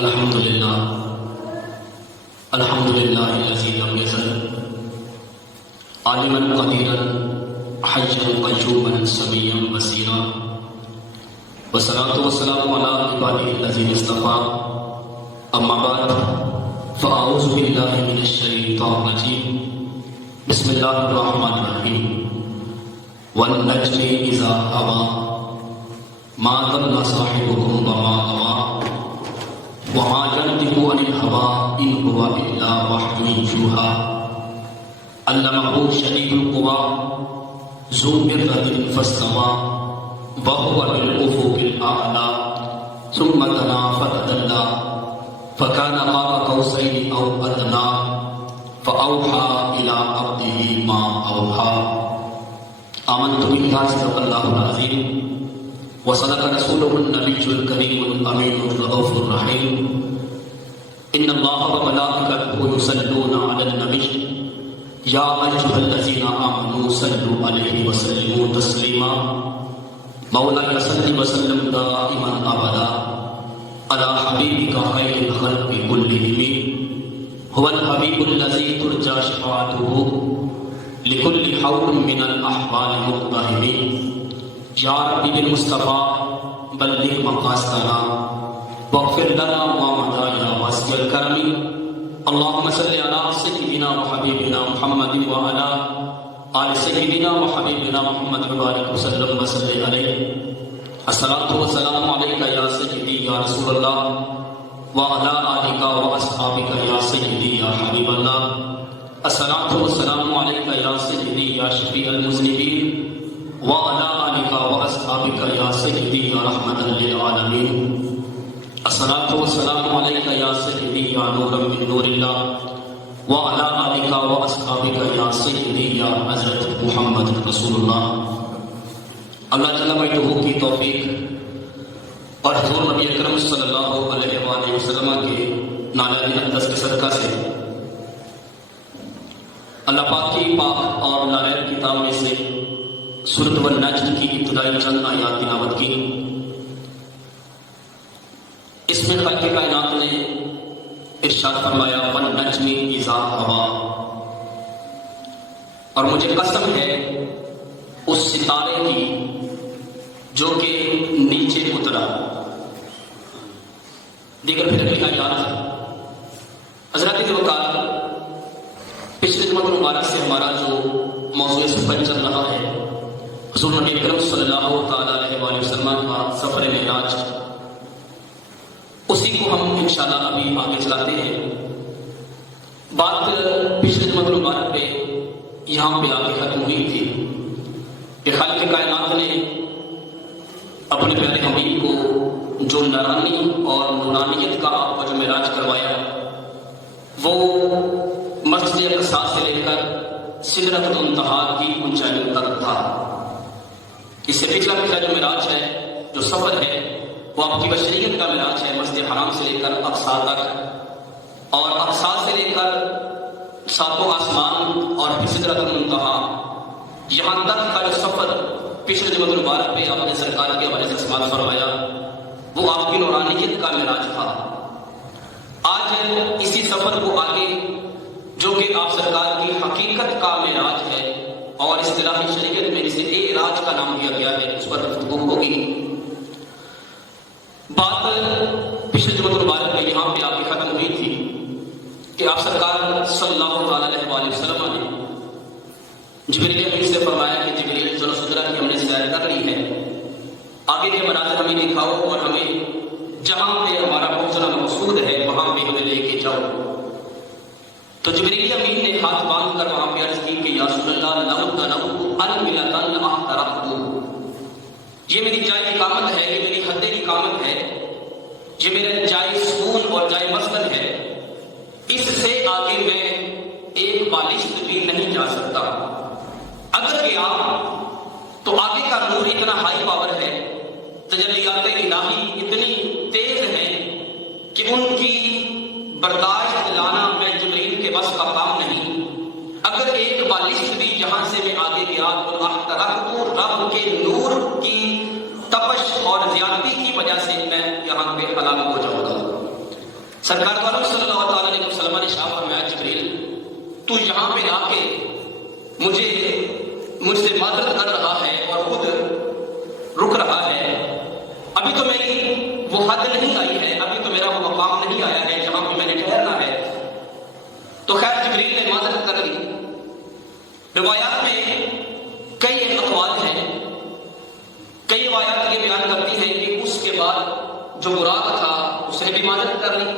الحمد للہ الذی لم یزل عالما قدیرا حیا قیوما سمیعا بصیرا والصلاة والسلام علی عباده الذین اصطفیٰ اما بعد فاعوذ باللہ من الشیطان الرجیم بسم اللہ الرحمن الرحیم والنجم اذا هوى ما ضل صاحبكم وما غوى وما ينطق عن الهوى إن هو إلا وحي يوحى علمه شديد القوى ذو مرة فاستوى وهو بالأفق الأعلى ثم دنا فتدلى فكان قاب قوسين أو أدنى فأوحى إلى عبده ما أوحى آمنت بالله صدق الله العظيم وصدق رسوله النبي الكريم الأمين الرؤوف الرحيم إن الله وملائكته يصلون على النبي يا أيها الذين آمنوا صلوا عليه وسلموا تسليما مولاي صل وسلم دائما أبدا على حبيبك خير الخلق كلهم هو الحبيب الذي ترجى شفاعته لكل حول من الأحوال مقتحم یا ربی بالمصطفیٰ بلغ مقاصدنا واغفر لنا ما مضى یا واسع الکرم اللهم صل على سيدنا وحبيبنا محمد وعلى آل سيدنا وحبيبنا محمد وبارك وسلم وصل عليه الصلاة والسلام عليك يا سيدي يا رسول الله وعلى آلك وأصحابك يا سيدي يا حبيب الله الصلاة والسلام عليك يا سيدي يا شفيع المذنبين وعلى آلك وأصحابك يا سيدي يا رحمة للعالمين الصلاة والسلام عليك يا سيدي يا نورا من نور الله وعلى آلك وأصحابك يا سيدي يا حضرت محمد رسول الله اللہ جل مجدہ کی توفیق اور حضور نبی اکرم صلی اللہ علیہ وآلہ وسلم کے نالہ اقدس کے صدقہ سے اللہ پاک کی پاک اور لائق کتاب میں سے سورۃ والنجم کی ابتدائی چند آیات تلاوت کی۔ اس میں خالق کائنات نے ارشاد فرمایا والنجم اذا هوى، اور مجھے قسم ہے اس ستارے کی جو کہ نیچے اترا۔ دیگر پھر اگلی آیات حضرات کے وقار پچھلے جمعہ مبارک سے ہمارا جو موضوع سفر چل رہا ہے حضور نبی اکرم صلی اللہ تعالیٰ علیہ وآلہ وسلم کا سفر معراج، اسی کو ہم انشاءاللہ ابھی آگے چلاتے ہیں۔ بات پچھلے جمعہ مبارک پہ یہاں پہ آگے ختم ہوئی تھی کہ خالق کائنات نے اپنے پیارے حبیب کو جو نورانی اور نورانیت کا آپ کو جو معراج کروایا وہ مسجد اقصی سے لے کر سدرۃ المنتہا کی اونچائی تک تھا۔ اس سے پچھلا جو معراج ہے، جو سفر ہے، وہ آپ کی بشریت کا معراج ہے، مسجد حرام سے لے کر اقصی تک، اور اقصی سے لے کر ساتوں آسمان اور پھر سدرۃ المنتہا یہاں تک کا جو سفر پچھلے جمعہ مبارک پہ آپ نے سرکار کے حوالے سے سماعت فرمایا وہ آپ کی نورانیت کا معراج تھا۔ آج اسی سفر کو آگے جو کہ آپ سرکار کی حقیقت کا معراج ہے اور اصطلاحی شریعت میں جسے اعراج کا نام دیا گیا ہے، اس پر گفتگو ہوگی۔ بات پچھلے جمعہ مبارک میں یہاں پہ آپ کی ختم ہوئی تھی کہ آپ سرکار صلی اللہ تعالیٰ علیہ وآلہ وسلم نے جبریل امین سے فرمایا کہ جبریل چلو سدرہ کی ہم نے سیر کر لی ہے، آگے کے مناظر ہمیں دکھاؤ اور ہمیں جہاں پہ ہمارا پہنچنا مقصود ہے وہاں پہ ہمیں لے کے جاؤ۔ تو جبریل امین نے ہاتھ باندھ کر وہاں پہ عرض کی کہ یا رسول اللہ لو تنوت انملۃ احترقت، یہ میری جائے اقامت ہے، یہ میری حد اقامت ہے، یہ میرا جائے سکون اور جائے مسکن ہے، اس سے آگے میں ایک بالشت بھی نہیں جا سکتا۔ اگر گیا تو آگے کا نور اتنا ہائی پاور ہے، تجلیات الہی اتنی تیز ہیں کہ ان کی برداشت لانا میں جبریل کے بس کا کام نہیں۔ اگر ایک بالشت بھی جہاں سے میں آگے گیا تو احترقت، رب کے نور کی تپش اور زیادتی کی وجہ سے میں یہاں پہ ہلاک ہو جاؤں گا۔ سرکار عالم صلی اللہ تعالیٰ علیہ وسلم نے شاہ فرمایا جبریل تو یہاں پہ آ کے مجھ سے معذرت کر رہا ہے اور خود رک رہا ہے، ابھی تو میری وہ حد نہیں آئی ہے، ابھی تو میرا وہ مقام نہیں آیا ہے جہاں پہ میں نے ٹھہرنا ہے۔ تو خیر جبریل نے معذرت کر لی۔ روایات میں کئی اقوال ہیں، کئی روایات یہ بیان کرتی ہیں کہ اس کے بعد جو براق تھا اس نے بھی معذرت کر لی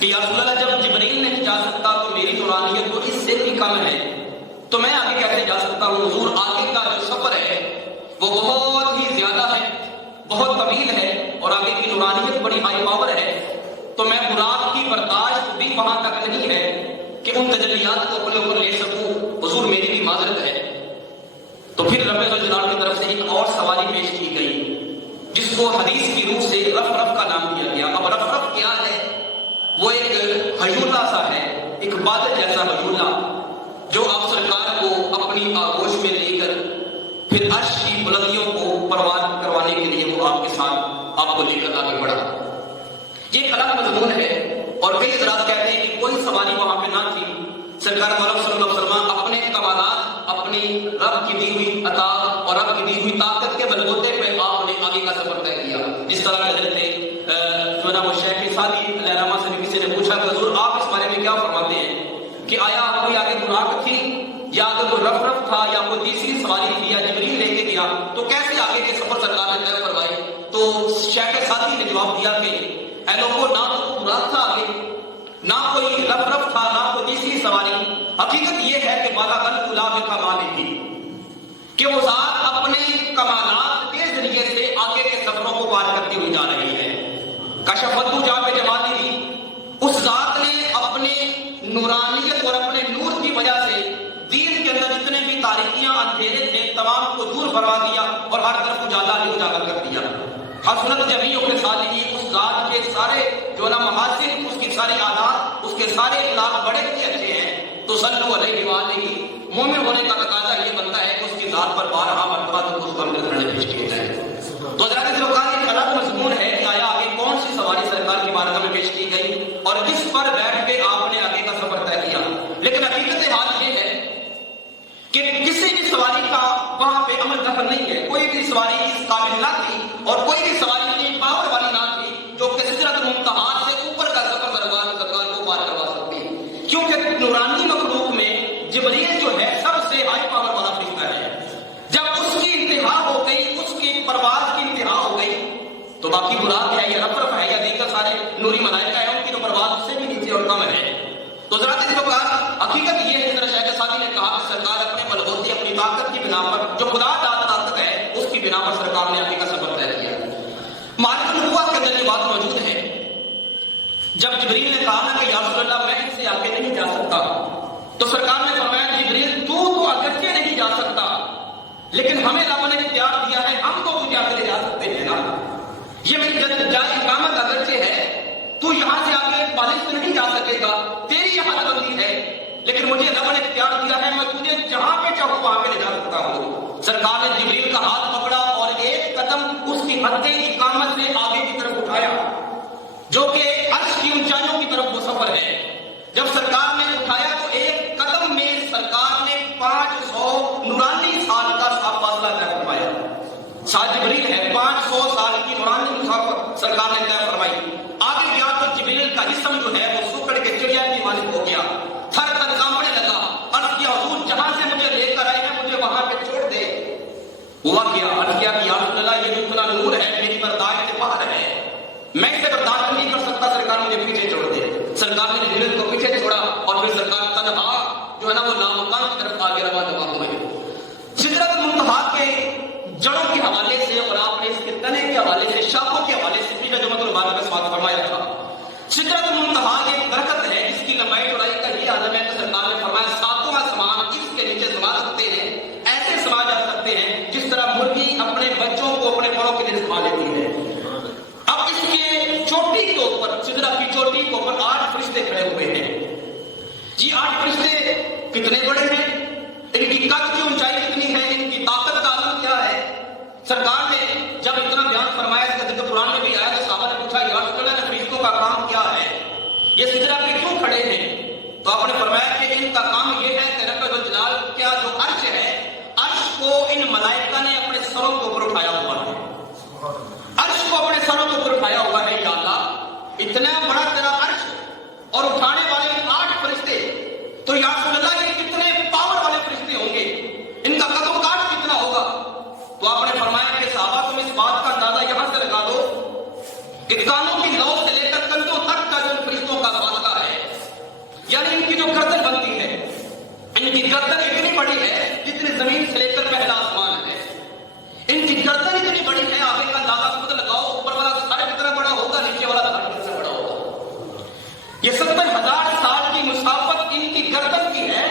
کہ یا رسول اللہ جب جبریل نہیں جا سکتا تو میری نورانیت تو اس سے بھی کم ہے، تو میں آگے کیسے جا سکتا ہوں؟ حضور آگے کا جو سفر ہے وہ بہت ہی زیادہ ہے، بہت طویل ہے، اور آگے کی نورانیت بڑی ہائی پاور ہے، تو میں براق کی برداشت بھی وہاں تک نہیں ہے کہ ان تجلیات کو اپنے اوپر لے سکوں، حضور میری بھی معذرت ہے۔ تو پھر رب الجلال کی طرف سے ایک اور سوالی پیش کی گئی جس کو حدیث کی روح سے رف رف کا نام دیا گیا۔ اب رف رف کیا ہے؟ وہ ایک ہیولہ سا ہے، ایک بادل جیسا ہیولہ جو آپ سرکار کو اپنی آغوش میں لے کر پھر عرش کی بلندیوں کو پرواز کروانے کے لیے وہ آپ کے ساتھ آپ کو لے کر آگے بڑھا۔ یہ ایک الگ مضمون ہے، اور کئی حضرات کہتے ہیں کہ کوئی سواری وہاں پہ نہ تھی، سرکار عالم صلی اللہ علیہ وسلم اپنے کمالات، اپنی رب کی دی ہوئی عطا اور رب کی دی ہوئی طاقت کے بلبوتے پہ آپ نے آگے کا سفر طے کیا۔ جس طرح حضرت جو نا وہ شیخ سعدی علیہ الرحمہ سے بھی کسی نے پوچھا کہ حضور آپ اس بارے میں کیا فرماتے ہیں کہ آیا آپ کوئی آگے براق تھی یا اگر کوئی رف رف تھا یا کوئی تیسری سواری تھی یا جبریل لے کے گیا، تو کیسے آگے کے سفر سرکار نے طے کروائے؟ تو شیخ سعدی نے جواب دیا کہ اے لوگوں، نہ تو براق تھا آگے، نہ کوئی رف رف تھا، نہ کوئی تیسری سواری۔ حقیقت یہ ہے کہ بالا غلط غلام کمال تھی کہ وہ ذات اپنے کمالات کے ذریعے سے آگے کے سفروں کو پار کرتی ہوئی جا رہی ہے۔ کشفت جا پہ جمالی تھی، اس ذات نے اپنے نورانیت اور اپنے نور کی وجہ سے دین کے اندر جتنے بھی تاریکیاں اندھیرے تھے تمام کو دور فرما دیا اور ہر طرف اجالا ہی اجاگر کر دیا۔ حسنت جمیع کے ساتھ ہی اس ذات کے سارے جو نا محاسن، اس کی ساری عادات، اس کے سارے اخلاق بڑے ہی اچھے ہیں۔ تو صلو علیہ وآلہ، مومن ہونے کا تقاضا یہ بنتا ہے کہ اس کی ذات پر بارہا مرتبہ تو اس کو ہم نے پیش کیا جائے۔ تو حضرات ذوالفقار ایک الگ مضمون ہے کہ آیا آگے کون سی سواری سرکار کی بارگاہ میں پیش کی گئی اور کس پر بیٹھ کے آپ نے آگے کا سفر طے کیا۔ لیکن حقیقت حال یہ ہے کہ کسی بھی سواری کا وہاں پہ عمل دخل نہیں ہے، کوئی بھی سواری اس قابل نہ تھی اور کوئی بھی سواری اتنی پاور والی نہ تھی جو کہ سدرۃ المنتہا سے اوپر کا سفر سرکار کو پار کروا سکتی، کیونکہ نورانی مخلوق میں جبریل جو ہے سب سے ہائی پاور والا فرشتہ ہے۔ جب اس کی انتہا ہو گئی، اس کی پرواز کی انتہا ہو گئی، تو باقی براق ہے یا رف رف ہے یا دیگر سارے نوری ملائکہ ہیں، ان کی تو پرواز اس سے بھی نیچے اور کم ہے۔ تو ذرا حقیقت یہ ہے، حضرت شیخ سعدی نے کہا کہ سرکار اپنے بلبوتے، اپنی طاقت کی بنا پر، جو خدا طاقت ہے اس کی بنا پر سرکار نے آگے کا سفر طے کیا۔ معرفت النبوہ کے اندر یہ بات موجود ہے، جب جبریل نے کہا نا کہ یا رسول اللہ میں اس سے آگے نہیں جا سکتا، تو سرکار نے فرمایا جبریل تو اگرچہ نہیں جا سکتا لیکن ہمیں رب نے اختیار دیا ہے، ہم تو تجھے آگے لے جا سکتے ہیں نا۔ یہ میری جائے اقامت اگرچہ ہے، تو یہاں سے آگے بالغ سے نہیں جا سکے گا، تیری یہ حد بندی ہے، لیکن مجھے رب نے اختیار دیا ہے، میں تجھے جہاں پہ چاہوں وہاں پہ لے جا سکتا ہوں۔ سرکار نے جبریل کا ہاتھ پکڑا اور ایک قدم اس کی حد اقامت سے آگے کی طرف اٹھایا، جو کہ عرش کی اونچائیوں کی طرف وہ سفر ہے۔ جب سرکار نے اٹھایا تو ایک قدم میں سرکار نے 500 نورانی سال کا فاصلہ طے فرمایا۔ ساتھ جبریل ہے، 500 سال کی نورانی مسافت سرکار نے طے فرمائی۔ آگے گیا تو جبریل کا جسم جو ہے وہ سکڑ کے چڑیا کی مانند ہو گیا، تھر تھر کانپنے لگا۔ عرض کیا حضور جہاں سے مجھے لے کر آئے ہیں مجھے وہاں پہ چھوڑ دے۔ ہوا کیا؟ عرض کیا کہ یا رسول اللہ یہ جو اتنا نور ہے میری برداشت سے باہر ہے، میں اسے برداشت نہیں کر سکتا، سرکار مجھے پیچھے چھوڑ دے۔ سرکار نے جبریل کو پیچھے چھوڑا اور پھر سرکار تنہا جو ہے نا وہ لامکان کی طرف آگے روانہ ہوئے۔ سدرۃ المنتہا کے جڑوں کے حوالے سے اور آپ نے اس کے تنے کے حوالے سے، شاخوں کے حوالے سے بھی جمعۃ المبارکہ میں بات فرمایا تھا۔ سدرۃ المنتہا ایک درخت ہے جس کی لمبائی چوڑائی کا یہ عالم ہے کہ سرکار نے فرمایا ساتوں آسمان اس کے نیچے سما سکتے ہیں، ایسے سما جا سکتے ہیں جس طرح مرغی اپنے بچوں کہ کانوں کی لو سے لے کر کندھوں تک کا جو فرشتوں کا فاصلہ ہے، یعنی ان کی جو گردن بنتی ہے، ان کی گردن اتنی بڑی ہے جتنی زمین سے لے کر پہلا آسمان ہے. ان کی گردن اتنی بڑی ہے، آگے کا اندازہ خود لگاؤ، اوپر والا سر کتنا بڑا ہوگا، نیچے والا سر کتنا بڑا ہوگا. یہ 70,000 سال کی مسافت ان کی گردن کی ہے.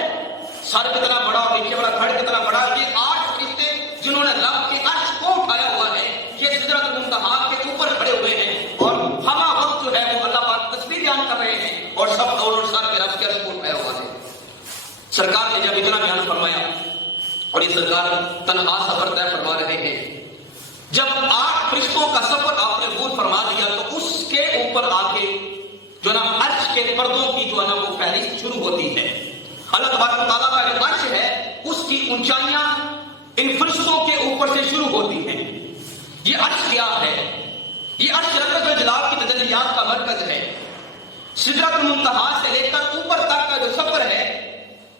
سر کتنا بڑا اور نیچے والا دھڑ کتنا بڑا. یہ 8 فرشتے جنہوں نے رب کے عرش کو اٹھایا ہوا ہے، یہ سدرۃ المنتہا کے اوپر کھڑے ہوئے ہیں اور ہمہ وقت جو ہے وہ اللہ پاک تسبیح بیان کر رہے ہیں اور سب قول اور سر کے رب کے عرش کو اٹھایا ہوا ہے. سرکار نے جب اتنا بیان فرمایا اور یہ سرکار تنہا سفر طے فرما رہے ہیں، جب 8 فرشتوں کا سفر آپ نے عبور فرما دیا تو اس کے اوپر آ کے جو نا عرش کے پردوں کی جو ہے نا وہ فہرست شروع ہوتی ہے. اللہ تبارک و تعالیٰ کا جو عرش ہے اس کی اونچائیاں ان فرشتوں کے اوپر سے شروع ہوتی ہیں. یہ عرش کیا ہے؟ یہ عرش رب الجلال کی تجلیات کا مرکز ہے. سدرۃ المنتہا سے لے کر اوپر تک کا جو سفر ہے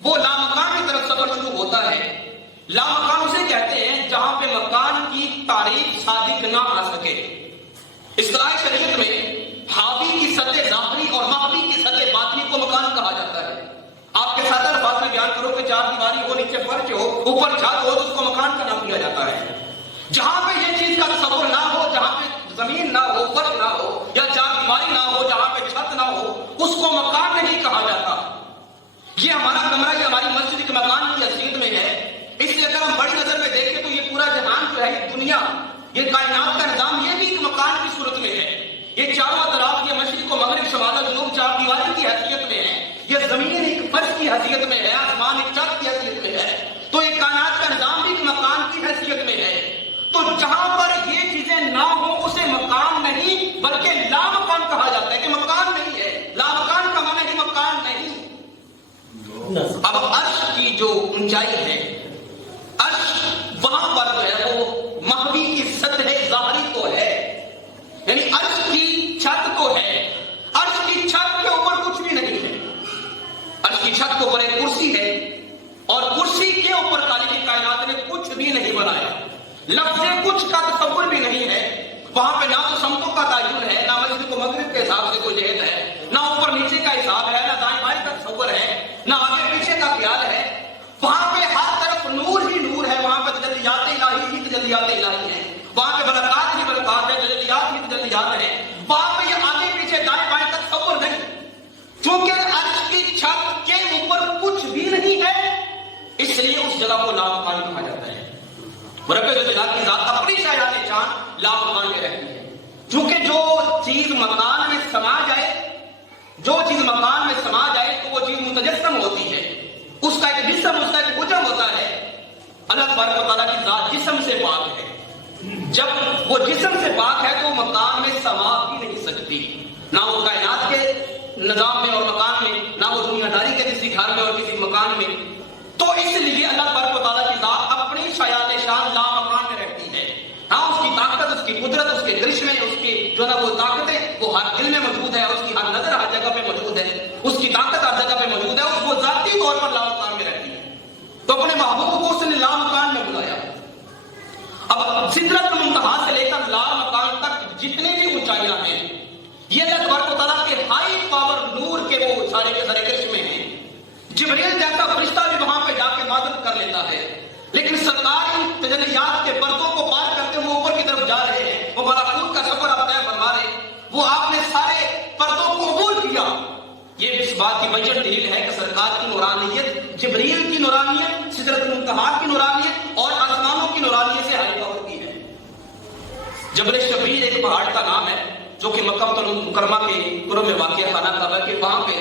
وہ لامکان کی طرف سفر شروع ہوتا ہے. لامکان اسے کہتے ہیں جہاں پہ مکان کی تعریف صادق نہ آ سکے. اصطلاح شریعت میں حاوی کی سطح ظاہری اور محوی کی سطح باطنی کو مکان کہا جاتا ہے. آپ کے ساتھ الفاظ میں بیان کرو کہ 4 دیواری ہو، نیچے فرش ہو، اوپر چھت ہو، تو اس کو مکان کا نام دیا جاتا ہے. جہاں پہ یہ چیز کا تصور نہ ہو، جہاں پہ زمین نہ ہو، فرش نہ ہو یا 4 دیواری نہ ہو، جہاں پہ چھت نہ ہو، اس کو مکان نہیں کہا جاتا. یہ ہمارا کمرہ، یہ ہماری مسجد کے مکان کی حیثیت میں ہے. اس لیے اگر ہم بڑی نظر میں دیکھیں تو یہ پورا جہان جو ہے، یہ دنیا، یہ کائنات کا نظام، یہ بھی ایک مکان کی صورت میں ہے. یہ چاروں طرف، یہ مشرق و مغرب، شمال و جنوب 4 دیواری کی حیثیت میں ہے. یہ زمین ایک فرش کی حیثیت میں ہے، آسمان ایک چھت کی حیثیت میں ہے. تو یہ کائنات کا نظام بھی ایک مکان کی حیثیت میں ہے. تو جہاں پر یہ چیزیں نہ ہوں اسے مکان نہیں بلکہ لامکان کہا جاتا ہے، کہ مکان نہیں ہے. لامکان کا معنی ہے مکان نہیں. اب عرش کی جو اونچائی ہے، عرش وہاں پر جو ہے وہ محوی کی سطح ظاہری تو ہے، یعنی عرش کی چھت تو ہے. عرش کی چھت کے اوپر کچھ بھی نہیں ہے. عرش کی چھت کے اوپر ایک کرسی ہے اور کرسی کے اوپر خالق کائنات نے کچھ بھی نہیں بنایا. لفظ کچھ کا تصور بھی نہیں ہے. وہاں پہ نہ تو سمتوں کا تعین ہے، نہ مشرق و مغرب کے حساب سے کوئی جہت ہے، نہ اوپر نیچے کا حساب ہے، نہ دائیں بائیں کا تصور ہے، نہ آگے پیچھے کا خیال ہے. وہاں پہ ہر طرف نور ہی نور ہے. وہاں پہ تجلیات الہی ہی تجلیات الہی ہیں. وہاں پہ برکات ہی برکات ہے، تجلیات ہی تجلیات ہیں. وہاں پہ یہ آگے پیچھے دائیں بائیں کا تصور نہیں. چونکہ عرش کی چھت کے اوپر کچھ بھی نہیں ہے، اس لیے اس جگہ کو لامکان کہا جاتا ہے. رب الجلال کی ذات اپنی شاہان شان لامکان میں رہتی ہے. چونکہ جو چیز مکان میں سما جائے، جو چیز مکان میں سما جائے تو وہ چیز متجسم ہوتی ہے. اس کا ایک جسم، اس کا ایک حجم ہوتا ہے. اللہ تبارک و تعالیٰ کی ذات جسم سے پاک ہے. جب وہ جسم سے پاک ہے تو مکان میں سما بھی نہیں سکتی، نہ وہ کائنات کے نظام میں اور مکان میں، نہ وہ دنیا داری کے کسی گھر میں اور کسی مکان میں. تو اس لیے اللہ تبارک و تعالیٰ کی ذات اپنی شایان شان لامکان میں رہتی ہے. ہاں اس کی طاقت، اس کی قدرت، اس کے کرشمے، اس کی جو نا وہ طاقتیں وہ ہر دل میں موجود ہے، اس کی ہر نظر ہر جگہ پہ موجود ہے، اس کی طاقت ہر جگہ پہ موجود ہے. وہ ذاتی طور پر لامکان میں رہتی ہے. تو اپنے محبوب کو اس نے لامکان میں بلایا. اب سدرۃ المنتہا سے لے کر لامکان تک جتنے بھی اونچائیاں ہیں، یہ اللہ تبارک و تعالیٰ کے ہائی پاور نور کے وہ سارے کے سارے کرشمے ہیں. جبریل جیسا فرشتہ بھی وہاں پہ جا کے مدد کر لیتا ہے، لیکن سرکار ان تجلیات کے پردوں کو پار کرتے ہوئے اوپر کی طرف جا رہے ہیں. وہ ملاکوت کا سفر آپ طے فرما رہے ہیں. وہ آپ نے سارے پردوں کو عبور کیا. یہ اس بات کی بجٹ دلیل ہے کہ سرکار کی نورانیت، جبریل کی نورانیت، سدرۃ المنتہا کی نورانیت اور آسمانوں کی نورانیت سے ہائی پاور کی ہے. جبل شبیل ایک پہاڑ کا نام ہے جو کہ مکہ مکرمہ کے قرب میں واقع خانہ کعبہ کے وہاں پہ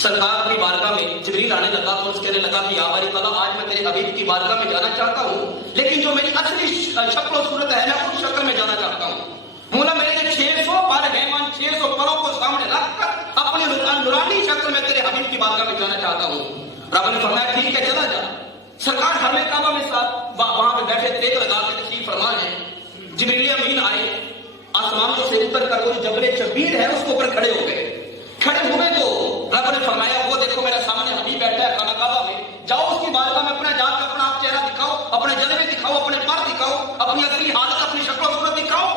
سرکار کی بارگاہ میں جبریل آنے لگا تو اس کہنے لگا کہ یا باری تعالیٰ آج میں تیرے حبیب کی بارگاہ میں جانا چاہتا ہوں، لیکن جو میری اصلی شکل و صورت ہے میں اس شکل میں جانا چاہتا ہوں. مولا میرے جو 600 پر ہیں، 600 پروں کو سامنے رکھ کر اپنی نورانی شکل میں تیرے حبیب کی بارگاہ میں جانا چاہتا ہوں. رب نے فرمایا ٹھیک ہے چلا جا. سرکار حرم کعبہ میں ساتھ وہاں پہ بیٹھے تیغ لگا کے تشریف فرما ہے. جبریل امین آئے، آسمانوں سے اتر کر وہ جبل شبیر ہے اس کے اوپر کھڑے ہو گئے. کھڑے ہوئے تو رب نے فرمایا وہ دیکھو میرے سامنے حبیب بیٹھا ہے خانہ کعبہ میں، جاؤ اس کی بارگاہ میں اپنا جا کے اپنا آپ چہرہ دکھاؤ، اپنے جلوے دکھاؤ، اپنے پر دکھاؤ، اپنی اصلی حالت، اپنی شکل و صورت دکھاؤ.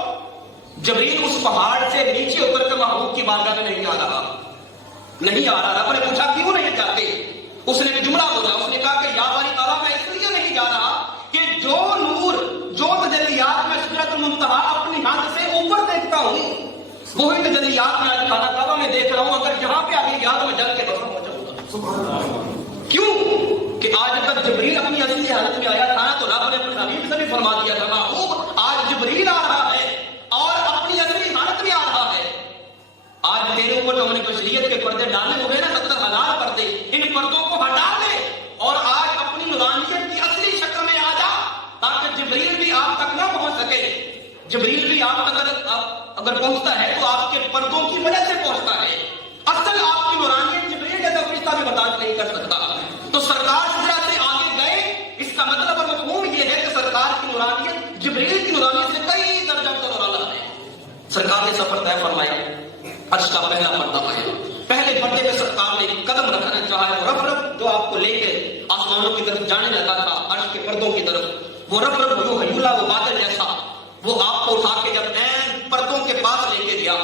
جبریل اس پہاڑ سے نیچے اتر کر محبوب کی بارگاہ میں نہیں آ رہا، نہیں آ رہا۔ رب نے پوچھا کیوں نہیں جاتے؟ اس نے ایک جملہ بولا، اس نے کہا کہ یا باری تعالیٰ میں اس لیے نہیں جا رہا کہ جو نور، جو تجلیات میں سدرۃ المنتہا اپنی حد سے اوپر دیکھتا ہوں، وہی تجلیات میں آج خانہ کعبہ میں دیکھ رہا ہوں۔ اگر جہاں پہ آگے گیا تو میں جل کے بسم ہو جاؤں گا۔ کیوں کہ آج تک جبریل اپنی اصلی حالت میں آیا تھا، تو رب نے اپنے حبیب سے بھی فرما دیا تھا محبوب آج جبریل آ رہا ہے اور اپنی اصلی حالت میں آ رہا ہے۔ آج تیرے اوپر جو ہم نے بشریت کے پردے ڈالے ہوئے نا 70,000 پردے، ان پردوں کو ہٹا دے اور آج اپنی نورانیت کی اصلی شکل میں آ جا، تاکہ جبریل بھی آپ تک نہ پہنچ سکے۔ جبریل بھی آپ تک اگر پہنچتا ہے تو آپ کے پردوں کی وجہ سے پہنچتا ہے۔ اصل آپ کی نورانیت جبریل جیسا فرشتہ بھی برداشت نہیں کر سکتا۔ تو سرکار سجدہ سے آگے گئے، اس کا مطلب اور مفہوم یہ ہے کہ سرکار کی نورانیت جبریل کی نورانیت سے کئی درجہ افضل اور اعلیٰ ہے۔ سرکار نے سفر طے فرمایا، عرش کا پہلا پردہ آیا، پہلے پردے پہ سرکار نے قدم رکھنا چاہا، وہ رف رف جو آپ کو لے کے آسمانوں کی طرف جانے لگا تھا، عرش کے پردوں کی طرف، وہ رف رف جو ہیولا وہ بادل جیسا، وہ آپ کو اٹھا کے جب این پردوں کے پاس لے کے گیا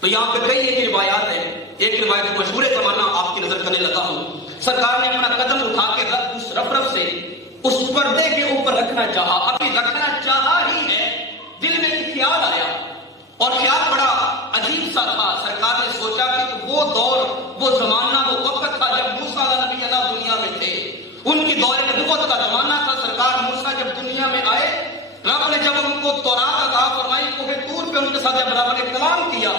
تو یہاں پہ کئی ایک روایات ہیں۔ ایک روایت مشہور زمانہ آپ کی نظر کرنے لگا ہوں، سرکار نے اپنا قدم اٹھا کے اس رف رف سے اس پردے کے اوپر رکھنا چاہا، ابھی رکھنا چاہا ہی ہے، دل میں ایک خیال آیا اور خیال بڑا عجیب سا تھا۔ سرکار نے سوچا کہ وہ دور، وہ زمانہ، وہ وقت تھا جب موسیٰ علیہ نبی اللہ دنیا میں تھے، ان کی دور نبوت کا زمانہ تھا۔ سرکار موسیٰ جب دنیا میں آئے، رب نے جب ان کو تورات عطا فرمائی، کوہ طور پہ ان کے ساتھ جب رب نے کلام کیا،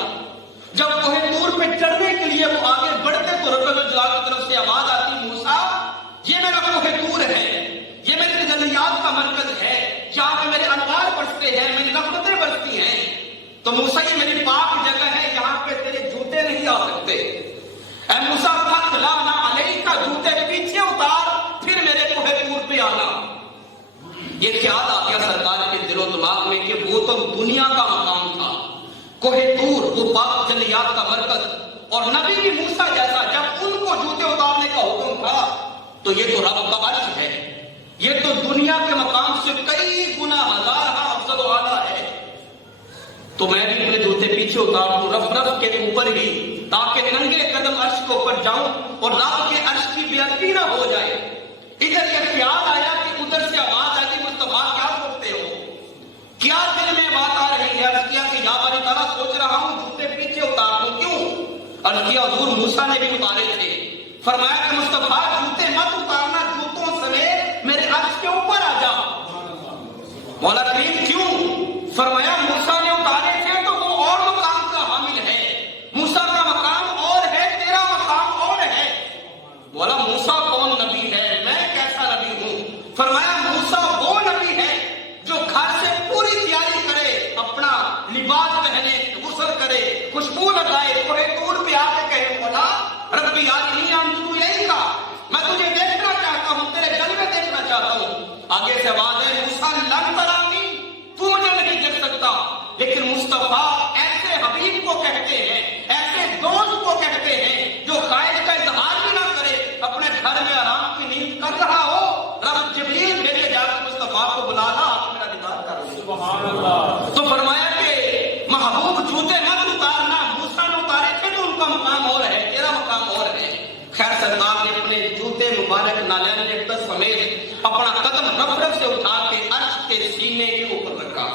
جب کوہ طور پہ چڑھنے کے لیے وہ آگے بڑھتے تو رب الجلال کی طرف سے آواز آتی، موسیٰ یہ میرا کوہ طور ہے، یہ میرے تجلیات کا مرکز ہے، جہاں پہ میرے انوار برستے ہیں، میری رحمتیں برستی ہیں۔ تو موسیٰ یہ میری پاک جگہ ہے، یہاں پہ تیرے جوتے نہیں آ سکتے۔ اے موسیٰ فَخْلَعْنَا عَلَيْكَ، جوتے پیچھے اتار، پھر میرے کوہ طور پہ آنا۔ یہ خیال آ گیا سرکار کے دل و دماغ میں کہ وہ تو دنیا کا مقام تھا، کوہ طور وہ پاک جلیات کا مرکز، اور نبی بھی موسیٰ جیسا جب ان کو جوتے اتارنے کا حکم تھا تو یہ تو رب کا عرش ہے، یہ تو دنیا کے مقام سے کئی گنا ہزارہ افضل و اعلیٰ ہے۔ تو میں بھی اپنے جوتے پیچھے اتار دوں رف رف کے اوپر ہی، تاکہ ننگے قدم عرش کے اوپر جاؤں اور رب کے عرش کی بے ادبی نہ ہو جائے۔ ادھر یہ خیال آیا کہ ادھر سے آواز آئی، مصطفیٰ کیا سوچتے ہو، کیا دل میں بات آ رہی ہے؟ عرض کیا کہ یا باری تعالیٰ سوچ رہا ہوں جوتے پیچھے اتار دوں۔ کیوں؟ عرض کیا حضور موسیٰ نے بھی اتارے تھے۔ فرمایا کہ مصطفیٰ جوتے مت اتارنا، جوتوں سمیت میرے عرش کے اوپر آ جا۔ مولا کریم کیوں؟ فرمایا موسیٰ نے اتارے تھے تو وہ اور مقام کا حامل ہے، موسیٰ کا مقام اور ہے، تیرا مقام اور ہے۔ مولا موسیٰ کون نبی ہے، میں کیسا نبی ہوں؟ فرمایا موسیٰ وہ نبی ہے جو گھر سے پوری تیاری کرے، اپنا لباس پہنے، غسل کرے، خوشبو لگائے، کوہ طور پہ آ کے کہے مولا ربی ارنی انظر الیک، میں تجھے دیکھنا چاہتا ہوں، تیرے جلوے دیکھنا چاہتا ہوں۔ آگے سے آواز ہے موسیٰ لن ترانی، تو مجھے نہیں دیکھ سکتا، لیکن مصطفیٰ ایسے حبیب کو کہتے ہیں، ایسے دوست کو کہتے ہیں جو خواہش کا اظہار بھی نہ کرے، اپنے گھر میں آرام کی نیند کر رہا ہو، رب جبریل بھیجے جا کے مصطفیٰ کو بلا لا، آپ میرا دیدار کر لو۔ سبحان اللہ۔ تو فرمایا کہ محبوب جوتے مت اتارنا، موسیٰ نے اتارے تھے تو ان کا مقام اور ہے، تیرا مقام اور ہے۔ خیر سرکار نے اپنے جوتے مبارک نالین اقدس سمیت اپنا قدم رف رف سے اٹھا کے عرش کے سینے کے اوپر رکھا۔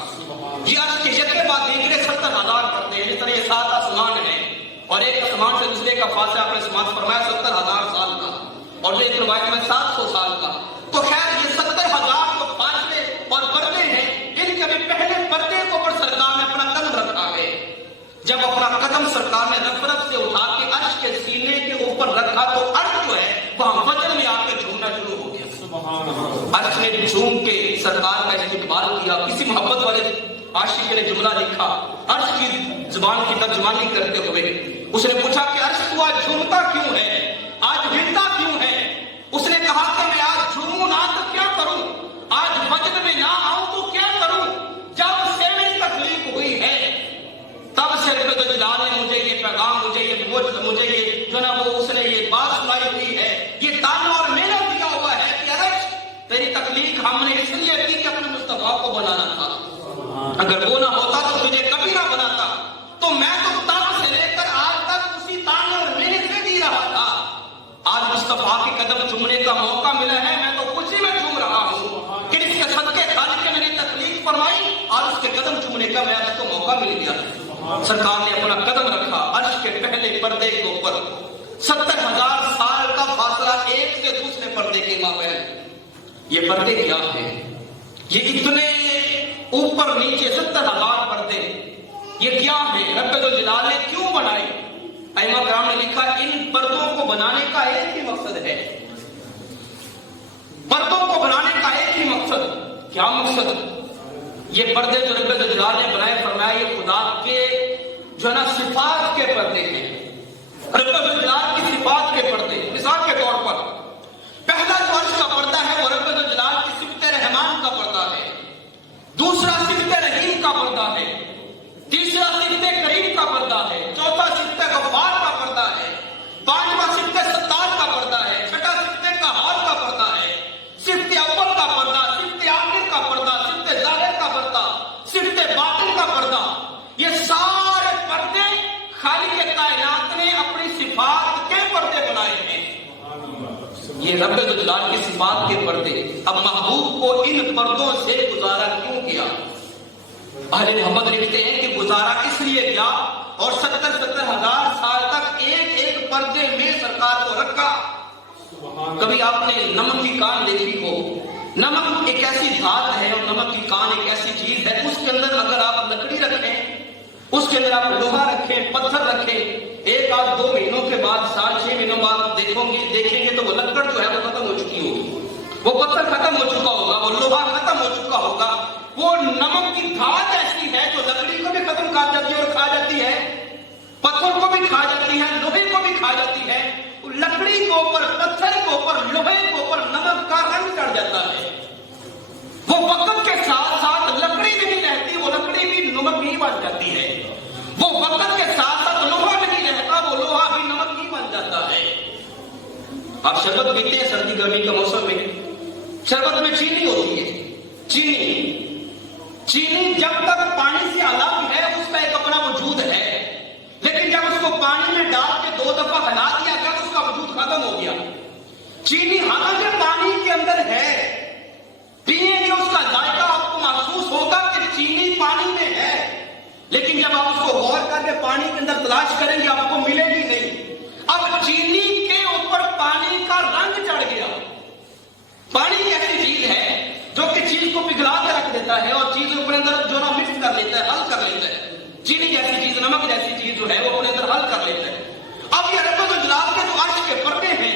یہ عرش کے یکے بعد دیگرے 70,000 پردے ہیں، اس طرح یہ 7 آسمان ہیں، اور ایک آسمان سے دوسرے کا فاصلہ آپ نے سماعت فرمایا 70,000 سال کا، اور جو ایک روایت میں 700 سال کا۔ تو خیر یہ 70,000 جو فاصلے اور پردے ہیں، ان کے بھی پہلے پردے کے اوپر سرکار نے اپنا قدم رکھا ہے۔ جب اپنا قدم سرکار نے رف رف سے اٹھا کے عرش کے سینے کے اوپر رکھا تو عرش جو ہے وہاں وجن میں آ کے جھومنا شروع ہو گیا۔ عرش نے جھوم کے سرکار کا استقبال کیا۔ کسی محبت والے عاشق نے جملہ لکھا عرش کی زبان کی ترجمانی کرتے ہوئے، اس نے پوچھا کہ عرش تو آج جھومتا کیوں ہے، آج ہلتا کیوں ہے؟ اس نے کہا کہ میں آج جھوموں نہ تو کیا کروں، آج وجن میں نہ آؤں تو کیا کروں؟ جب سے میری تخلیق ہوئی ہے تب سے رب الجلال نے مجھے یہ پیغام، مجھے یہ جو نا وہ اس نے یہ بات سنائی ہوئی ہے، یہ تانا اور محنت دیا ہوا ہے کہ عرش تیری تخلیق ہم نے اس لیے کی کہ اپنے مصطفیٰ کو بنانا تھا، اگر وہ نہ ہوتا تو تجھے قدم چومنے کا موقع ملا ہے، میں تو خوشی میں چوم رہا ہوں کہ اس کے صدقے خالق نے میری تکلیف فرمائی اور اس کے قدم چومنے کا میرا تو موقع مل گیا۔ سرکار نے اپنا قدم رکھا عرش کے پہلے پردے کے اوپر، 70,000 سال کا فاصلہ ایک سے دوسرے پردے کے مابین۔ یہ پردے کیا ہے؟ یہ اتنے اوپر نیچے 70,000 پردے، یہ کیا ہے؟ رب الجلال نے کیوں بنائی؟ ائمہ کرام نے لکھا ان پردوں کو بنانے کا ایک ہی مقصد ہے، پردوں کو بنانے کا ایک ہی مقصد۔ کیا مقصد؟ یہ پردے جو رب الجلال نے بنائے، فرمایا یہ خدا کے جو ہے نا صفات کے پردے ہیں، رب الجلال کی صفات کے پردے۔ مثال کے طور پر پہلا جو عرش کا پردہ ہے وہ رب الجلال کی صفت رحمان کا پردہ ہے، دوسرا صفت رحیم کا پردہ ہے، تیسرا صفت کریم کا پردہ ہے، چوتھا صفت غفار کا پردہ ہے، پانچواں صفت ستار کا پردہ ہے، چھٹا صفت قہار کا پردہ ہے، صفت اول کا پردہ، صفت آخر کا پردہ، صفت ظاہر کا پردہ، صفت باطن کا پردہ۔ یہ سارے پردے خالق کائنات نے اپنی صفات کے پردے بنائے ہیں، یہ رب الجلال کی صفات کے پردے۔ اب محبوب کو ان پردوں سے گزارا کیوں کیا؟ اہل محمد لکھتے ہیں کہ گزارا اس لیے کیا اور 70,000 سال تک ایک ایک پردے میں سرکار کو رکھا۔ کبھی آپ نے نمک کی کان دیکھی ہو؟ نمک ایک ایسی دھات ہے اور نمک کی کان ایک ایسی چیز ہے، اس کے اندر اگر آپ لکڑی رکھیں، اس کے اندر آپ لوہا رکھیں، پتھر رکھیں، ایک آدھ 2 مہینوں کے بعد، سال 6 مہینوں بعد دیکھیں گے تو وہ لکڑ جو ہے وہ ختم ہو چکی ہوگی، وہ پتھر ختم ہو چکا ہوگا، وہ لوہا ختم ہو چکا ہوگا۔ وہ نمک کی دھات ایسی ہے جو لکڑی کو بھی ختم کر جاتی ہے اور کھا جاتی ہے، پتھر کو بھی کھا جاتی ہے، لوہے کو بھی کھا جاتی ہے۔ لکڑی کے اوپر، پتھر کے اوپر، لوہے کے اوپر نمک کا رنگ چڑھ جاتا ہے، وہ وقت کے ساتھ ساتھ لکڑی نہیں رہتی، وہ لکڑی بھی نمک ہی بن جاتی ہے، وہ وقت کے ساتھ ساتھ لوہا نہیں رہتا، وہ لوہا بھی نمک ہی بن جاتا ہے۔ آپ شربت پیتے ہیں سردی گرمی کے موسم میں، شربت میں چینی ہوتی ہے، چینی جب تک پانی سے الگ ہے اس کا ایک اپنا وجود ہے، لیکن جب اس کو پانی میں ڈال کے 2 دفعہ ہلا دیا گیا تو اس کا وجود ختم ہو گیا۔ چینی حالانکہ پانی کے اندر ہے، پیئیں گے اس کا ذائقہ آپ کو محسوس ہوگا کہ چینی پانی میں ہے، لیکن جب آپ اس کو غور کر کے پانی کے اندر تلاش کریں گے آپ کو ملے گی نہیں۔ اب چینی کے اوپر پانی کا رنگ چڑھ گیا۔ پانی ایک ایسی چیز ہے جو کہ چیز کو پگھلا کے رکھ دیتا ہے اور چیز اپنے اندر جو نا مکس کر لیتا ہے، حل کر لیتا ہے۔ چینی جیسی چیز، نمک جیسی چیز جو ہے وہ اپنے اندر حل کر لیتا ہے۔ اب یہ رب الجلال کے جو عرش کے پردے ہیں،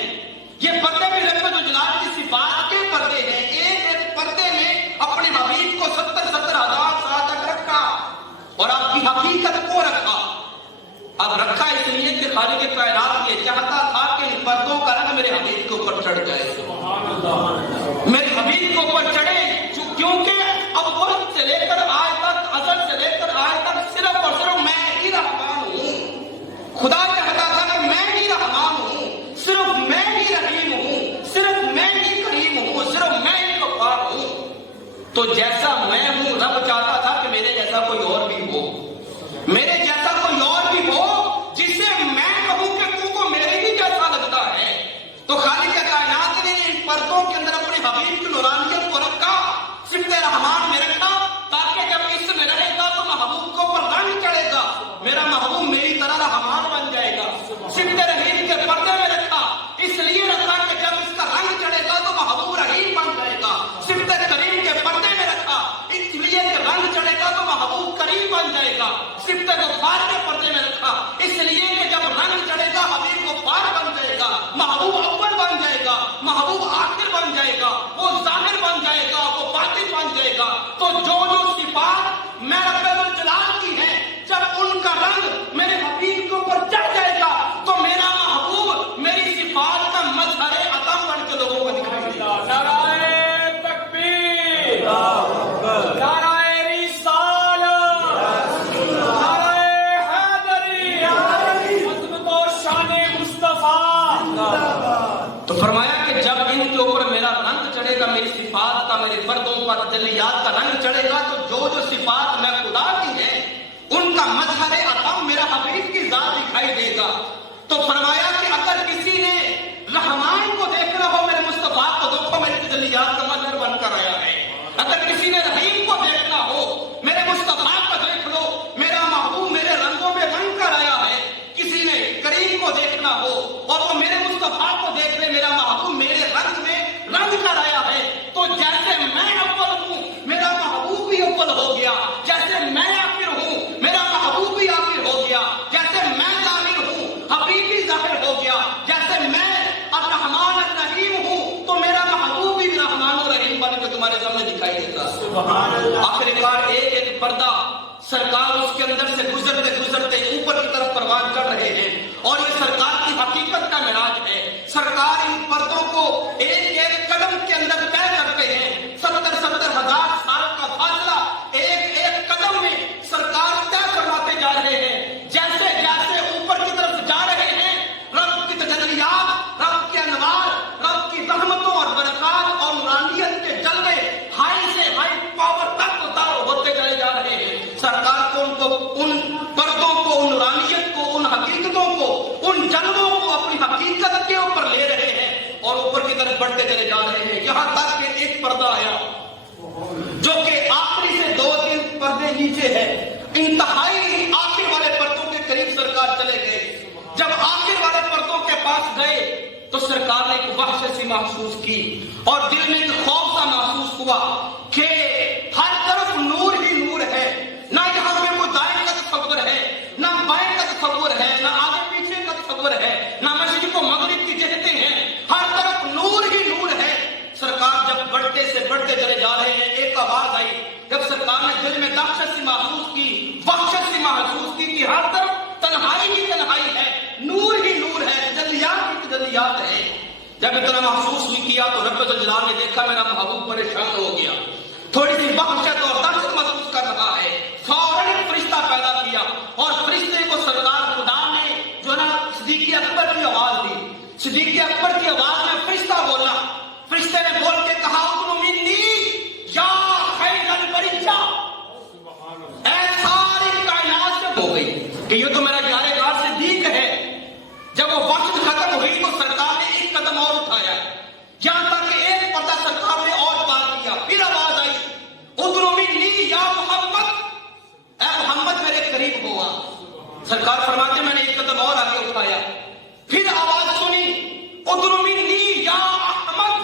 یہ پردے بھی رب الجلال کی صفات کے پردے ہیں۔ ایک ایک پردے میں اپنے حبیب کو 70,000 سال تک رکھا اور آپ کی حقیقت کو رکھا۔ اب رکھا اس لیے کہ خالق کائنات یہ چاہتا تھا کہ ان پردوں کا رنگ میرے حبیب کے اوپر چڑھ جائے، میرے حبیب کے اوپر چڑھے، کیونکہ اول سے لے کر آج تک، ازل سے لے کر آج تک صرف اور صرف میں ہی رحمان ہوں۔ خدا چاہتا تھا کہ میں ہی رحمان ہوں، صرف میں ہی رحیم ہوں، صرف میں ہی کریم ہوں، صرف میں ہی غفار ہوں۔ تو جیسا میں ہوں رب چاہتا تھا کہ میرے جیسا کوئی اور بھی ہو، میرے جیسا کوئی اور بھی ہو جسے میں کہوں کہ تو کو میرے ہی جیسا لگتا ہے۔ تو خالق کائنات نے ان پردوں کے اندر اپنے حبیب کی نورانیت کو رکھا، صفت رحمان میں رکھا، تاکہ جب اس میں رہے گا تو محبوب کو پر رنگ چڑھے گا، میرا محبوب میری طرح رحمان بن جائے گا۔ صفت رحیم کے پردے میں رکھا، اس لیے رکھا کہ جب اس کا رنگ چڑھے گا تو محبوب رحیم بن جائے گا۔ صفت کریم کے پردے میں رکھا، اس لیے کہ رنگ چڑھے گا تو محبوب کریم بن جائے گا۔ صفت غفار کے پردے میں رکھا، اس لیے کہ جب رنگ چڑھے گا حبیب غفار بن جائے گا، محبوب اول بن جائے گا، محبوب آخر بن جائے گا، وہ ظاہر بن جائے گا، وہ باطن بن جائے گا۔ تو جو صفات میں رب الجلال کی ہیں، جب ان کا رنگ میرے حبیب کے اوپر چڑھ جائے گا تو میرا محبوب میری صفات کا مظہر عطم بن کے لوگوں کو دکھائی دے گا۔ نعرہ تکبیر، نعرہ رسالت، نعرہ حیدری، عظمت و شان مصطفیٰ۔ تو فرمایا کہ جب ان کے اوپر میرا رنگ چڑھے گا، میری صفات کا، میرے پردوں پر تجلیات کا رنگ چڑھے گا، تو جو صفات میں خدا کی ہے ان کا مظہر عطم میرا حبیب کی ذات دکھائی دے گا۔ تو فرمایا کہ اگر کسی نے رحمان کو دیکھنا آخرکار ایک ایک پردہ سرکار اس کے اندر سے گزرتے گزرتے اوپر کی طرف پروان کر رہے ہیں، اور یہ سرکار کی حقیقت کا معراج ہے۔ سرکار ان پردوں کو ایک ایک قدم کے اندر طے کرتے ہیں۔ 70,000 سال کا فاصلہ ایک ایک قدم میں سرکار طے فرماتے جا رہے ہیں۔ جیسے جیسے اوپر کی طرف جا رہے ہیں، رب کی تجلیات، رب کے انوار، رب کی رحمتوں اور برکات اور نورانیت کے جلوے ہائی سے ہائی پاور تک ہوتے چلے جا رہے ہیں۔ سرکار کو ان پردوں کو، ان نورانیت کو، ان حقیقتوں کو، ان جلووں کو اپنی حقیقت کے اوپر لے رہے ہیں اور اوپر کی طرف بڑھتے چلے جا رہے ہیں، یہاں تک کہ ایک پردہ آیا جو کہ آخری سے 2-3 پردے نیچے ہے، انتہائی آخر والے پردوں کے قریب سرکار چلے گئے۔ جب آخر والے پردوں کے پاس گئے تو سرکار نے ایک وحشت سی محسوس کی اور دل میں ایک خوف سا محسوس ہوا کہ ہر طرف نور ہی نور ہے، نہ یہاں پہ کوئی دائیں کا تصور ہے، نہ بائیں کا تصور ہے، نہ آگے پیچھے کا تصور ہے، نہ مشرق و مغرب کی جہتیں ہیں، ہر طرف نور ہی نور ہے۔ سرکار جب بڑھتے سے بڑھتے چلے جا رہے ہیں، ایک آواز آئی جب سرکار نے دل میں دہشت سی محسوس کی، وحشت سی محسوس کی کہ ہر طرف تنہائی ہی تنہائی ہے، نور ہی نور ہے، تجلیات ہی تجلیات ہے۔ جب اتنا محسوس نہیں کیا تو رب الجلال نے دیکھا میرا محبوب پریشان ہو گیا، تھوڑی سی وحشت اور دہشت محسوس کر رہا ہے، فوراً ایک فرشتہ پیدا کیا اور فرشتے کو سرکار خدا نے جو نا صدیق اکبر کی آواز دی۔ صدیق اکبر کی آواز میں فرشتہ بولا، فرشتے نے بول کے کہا اطلب منی یا خیر البریہ، اے ساری کائنات سے ہو گئی کہ یہ تو میرا پیارے غار صدیق ہے۔ جب وہ وقت ختم ہوئی تو سرکار نے ایک قدم اور اٹھایا، یہاں تک کہ ایک پردہ سرکار نے اور پار کیا، پھر آواز آئی اطلب منی یا محمد، اے محمد میرے قریب ہوا۔ سرکار فرماتے میں نے ایک قدم اور آگے اٹھایا، پھر آواز سنی اطلب منی یا احمد،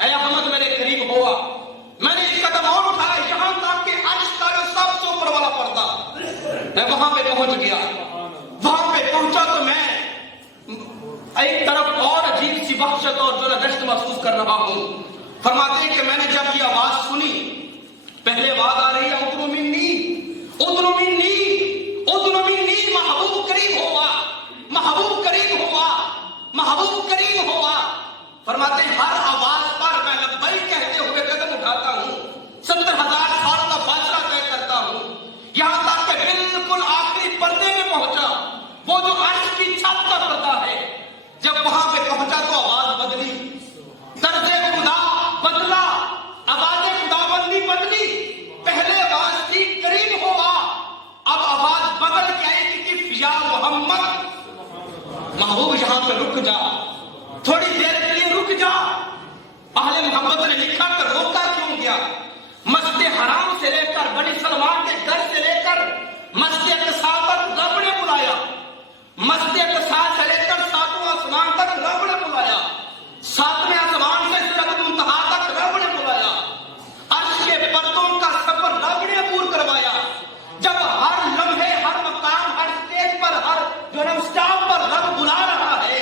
اے احمد میرے قریب ہوا۔ میں نے ایک قدم اور اٹھایا، یہاں تک کہ عرش کا جو سب سے اوپر والا پردہ، میں وہاں پہ پہنچ گیا۔ وہاں پہ پہنچا تو میں ایک طرف اور عجیب سی وحشت اور جو دہشت محسوس کر رہا ہوں۔ فرماتے ہیں کہ میں نے جب یہ آواز سنی، پہلے آواز آ رہی ہے اطلب منی، اطلب منی، اطلب منی، محبوب قریب ہوا، محبوب قریب ہوا، محبوب قریب ہوا۔ فرماتے ہیں ہر آواز پر میں لبیک کہتے ہوئے قدم اٹھاتا ہوں، 70,000 سال کا فاصلہ طے کرتا ہوں، یہاں تک کہ بالکل آخری پردے میں پہنچا، وہ جو عرش کی چھت کا پردہ ہے۔ جب وہاں پہ پہنچا تو آواز بدلی، طرز خدا بدلا، آواز خداوندی بدلی۔ پہلے آواز تھی قریب ہوا، اب آواز بدل کے آئی کہ یا محمد، محبوب یہاں پہ رک جا، تھوڑی دیر کے لیے رک جا۔ اہل محبت نے لکھا کہ روکا کیوں گیا؟ مسجد حرام سے لے کر بنی سلمان کے گھر سے لے کر مسجد اقصی تک رب نے بلایا، مسجد اقصی سے لے کر 7واں آسمان تک رب نے بلایا، 7ویں آسمان سے سدرۃ المنتہا تک رب نے بلایا، عرش کے پردوں کا سفر رب نے عبور کروایا۔ جب ہر لمحے، ہر مقام، ہر اسٹیج پر، ہر جو ہے اسٹاپ پر رب بلا رہا ہے،